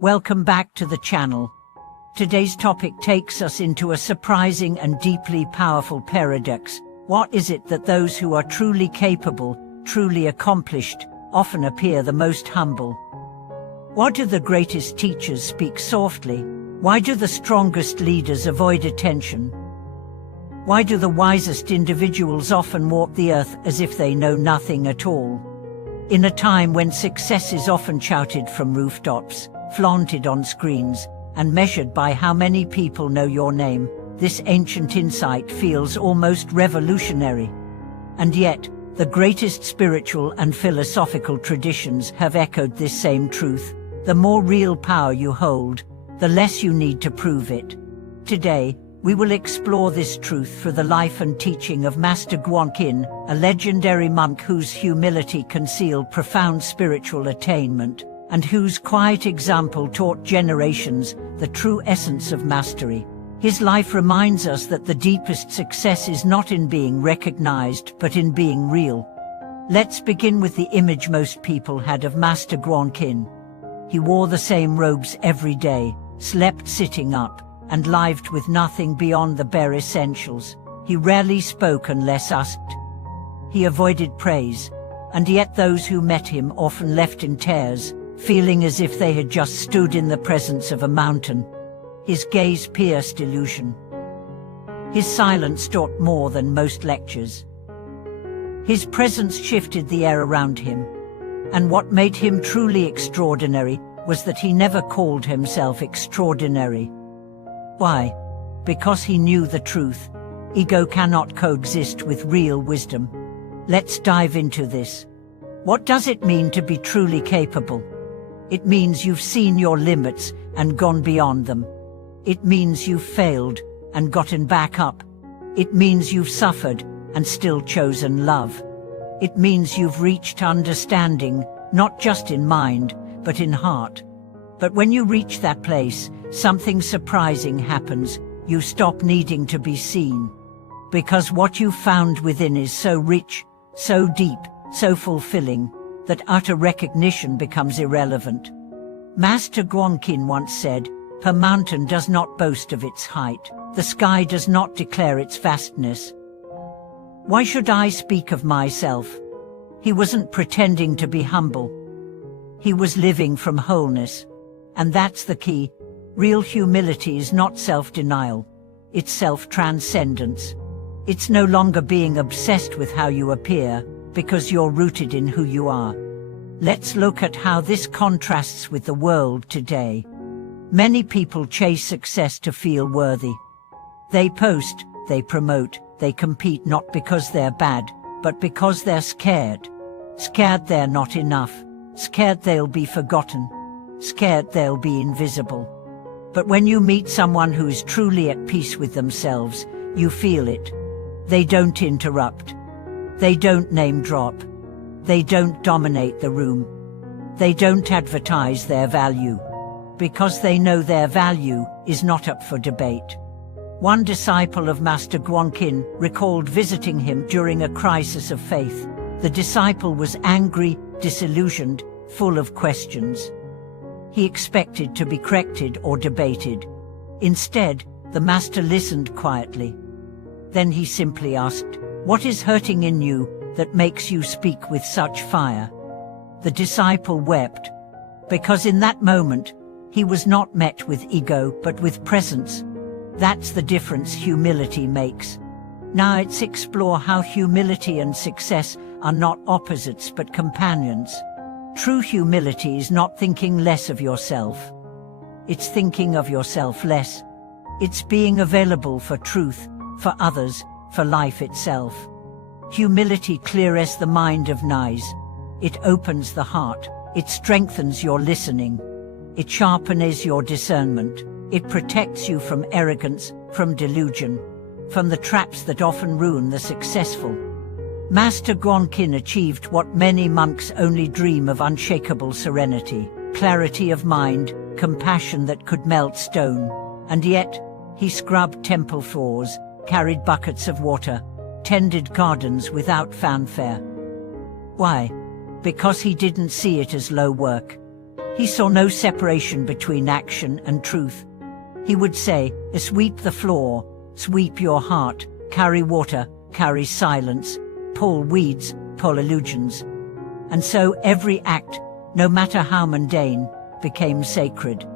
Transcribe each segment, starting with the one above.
Welcome back to the channel. Today's topic takes us into a surprising and deeply powerful paradox. What is it that those who are truly capable, truly accomplished, often appear the most humble? Why do the greatest teachers speak softly? Why do the strongest leaders avoid attention? Why do the wisest individuals often walk the earth as if they know nothing at all? In a time when success is often shouted from rooftops, flaunted on screens, and measured by how many people know your name, this ancient insight feels almost revolutionary. And yet, the greatest spiritual and philosophical traditions have echoed this same truth. The more real power you hold, the less you need to prove it. Today, we will explore this truth through the life and teaching of Master Guang, a legendary monk whose humility concealed profound spiritual attainment, and whose quiet example taught generations the true essence of mastery. His life reminds us that the deepest success is not in being recognized, but in being real. Let's begin with the image most people had of Master Guang. He wore the same robes every day, slept sitting up, and lived with nothing beyond the bare essentials. He rarely spoke unless asked. He avoided praise, and yet those who met him often left in tears, feeling as if they had just stood in the presence of a mountain. His gaze pierced illusion. His silence taught more than most lectures. His presence shifted the air around him. And what made him truly extraordinary was that he never called himself extraordinary. Why? Because he knew the truth. Ego cannot coexist with real wisdom. Let's dive into this. What does it mean to be truly capable? It means you've seen your limits and gone beyond them. It means you've failed and gotten back up. It means you've suffered and still chosen love. It means you've reached understanding, not just in mind, but in heart. But when you reach that place, something surprising happens. You stop needing to be seen. Because what you found within is so rich, so deep, so fulfilling, that utter recognition becomes irrelevant. Master Guang once said, "A mountain does not boast of its height. The sky does not declare its vastness." Why should I speak of myself? He wasn't pretending to be humble. He was living from wholeness. And that's the key. Real humility is not self-denial. It's self-transcendence. It's no longer being obsessed with how you appear, because you're rooted in who you are. Let's look at how this contrasts with the world today. Many people chase success to feel worthy. They post, they promote, they compete not because they're bad, but because they're scared. Scared they're not enough. Scared they'll be forgotten. Scared they'll be invisible. But when you meet someone who is truly at peace with themselves, you feel it. They don't interrupt. They don't name drop. They don't dominate the room. They don't advertise their value. Because they know their value is not up for debate. One disciple of Master Guang recalled visiting him during a crisis of faith. The disciple was angry, disillusioned, full of questions. He expected to be corrected or debated. Instead, the master listened quietly. Then he simply asked, "What is hurting in you that makes you speak with such fire?" The disciple wept, because in that moment, he was not met with ego but with presence. That's the difference humility makes. Now let's explore how humility and success are not opposites but companions. True humility is not thinking less of yourself. It's thinking of yourself less. It's being available for truth, for others, for life itself. Humility clears the mind of noise. It opens the heart. It strengthens your listening. It sharpens your discernment. It protects you from arrogance, from delusion, from the traps that often ruin the successful. Master Guang achieved what many monks only dream of: unshakable serenity, clarity of mind, compassion that could melt stone. And yet, he scrubbed temple floors, carried buckets of water, tended gardens without fanfare. Why? Because he didn't see it as low work. He saw no separation between action and truth. He would say, sweep the floor, sweep your heart, carry water, carry silence, pull weeds, pull illusions. And so every act, no matter how mundane, became sacred.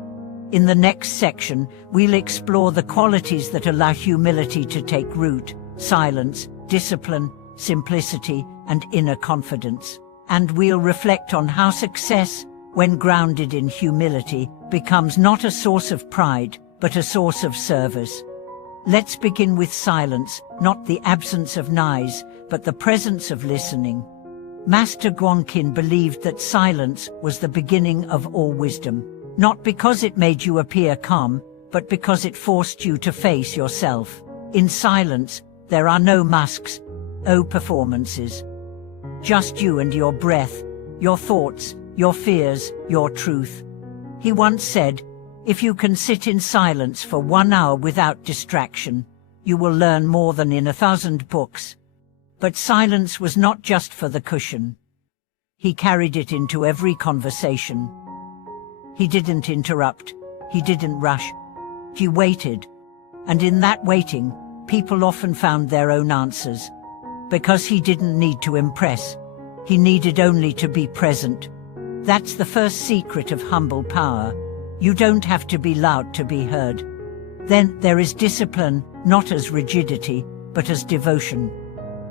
In the next section, we'll explore the qualities that allow humility to take root: silence, discipline, simplicity, and inner confidence. And we'll reflect on how success, when grounded in humility, becomes not a source of pride, but a source of service. Let's begin with silence, not the absence of noise, but the presence of listening. Master Guang believed that silence was the beginning of all wisdom, not because it made you appear calm, but because it forced you to face yourself. In silence, there are no masks, no performances. Just you and your breath, your thoughts, your fears, your truth. He once said, if you can sit in silence for 1 hour without distraction, you will learn more than in 1,000 books. But silence was not just for the cushion. He carried it into every conversation. He didn't interrupt, he didn't rush. He waited. And in that waiting, people often found their own answers. Because he didn't need to impress. He needed only to be present. That's the first secret of humble power. You don't have to be loud to be heard. Then there is discipline, not as rigidity, but as devotion.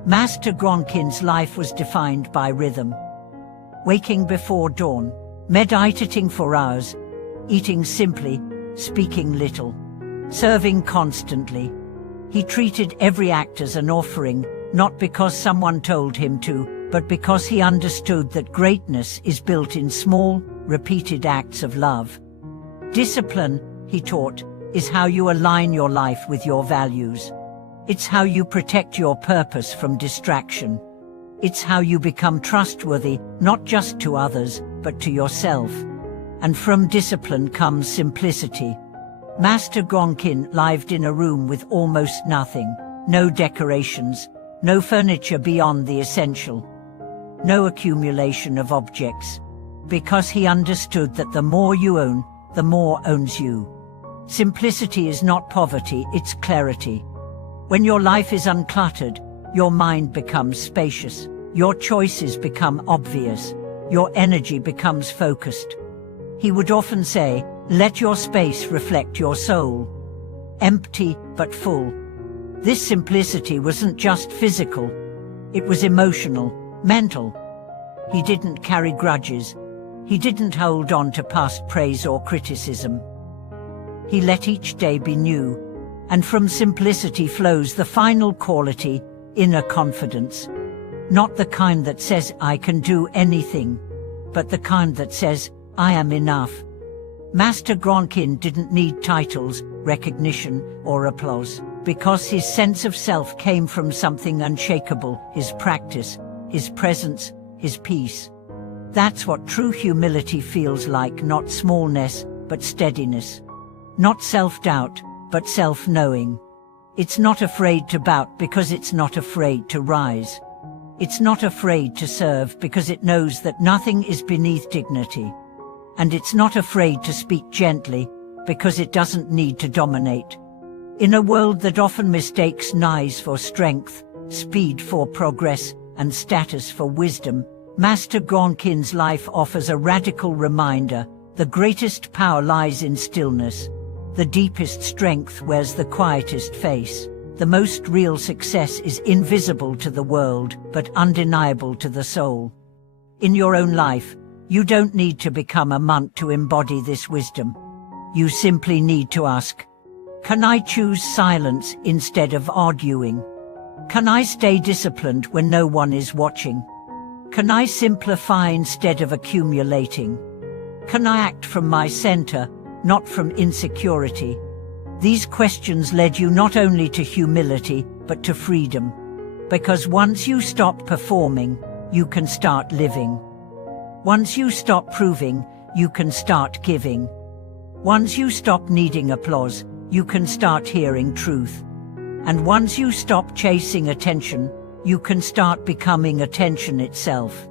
Master Guang's life was defined by rhythm. Waking before dawn, meditating for hours, eating simply, speaking little, serving constantly. He treated every act as an offering, not because someone told him to, but because he understood that greatness is built in small, repeated acts of love. Discipline, he taught, is how you align your life with your values. It's how you protect your purpose from distraction. It's how you become trustworthy, not just to others, but to yourself. And from discipline comes simplicity. Master Guang lived in a room with almost nothing, no decorations, no furniture beyond the essential, no accumulation of objects, because he understood that the more you own, the more owns you. Simplicity is not poverty, it's clarity. When your life is uncluttered, your mind becomes spacious, your choices become obvious, your energy becomes focused. He would often say, let your space reflect your soul. Empty but full. This simplicity wasn't just physical, it was emotional, mental. He didn't carry grudges. He didn't hold on to past praise or criticism. He let each day be new, and from simplicity flows the final quality, inner confidence. Not the kind that says, I can do anything, but the kind that says, I am enough. Master Guang didn't need titles, recognition, or applause, because his sense of self came from something unshakable: his practice, his presence, his peace. That's what true humility feels like, not smallness, but steadiness. Not self-doubt, but self-knowing. It's not afraid to bow because it's not afraid to rise. It's not afraid to serve because it knows that nothing is beneath dignity. And it's not afraid to speak gently because it doesn't need to dominate. In a world that often mistakes noise for strength, speed for progress, and status for wisdom, Master Guang's life offers a radical reminder: the greatest power lies in stillness. The deepest strength wears the quietest face. The most real success is invisible to the world, but undeniable to the soul. In your own life, you don't need to become a monk to embody this wisdom. You simply need to ask, can I choose silence instead of arguing? Can I stay disciplined when no one is watching? Can I simplify instead of accumulating? Can I act from my center, not from insecurity? These questions led you not only to humility, but to freedom. Because once you stop performing, you can start living. Once you stop proving, you can start giving. Once you stop needing applause, you can start hearing truth. And once you stop chasing attention, you can start becoming attention itself.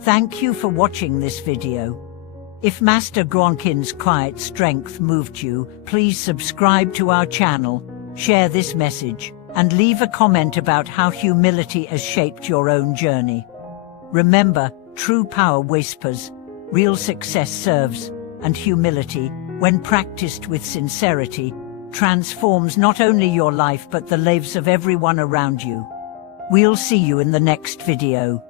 Thank you for watching this video. If Master Guang's quiet strength moved you, please subscribe to our channel, share this message, and leave a comment about how humility has shaped your own journey. Remember, true power whispers, real success serves, and humility, when practiced with sincerity, transforms not only your life but the lives of everyone around you. We'll see you in the next video.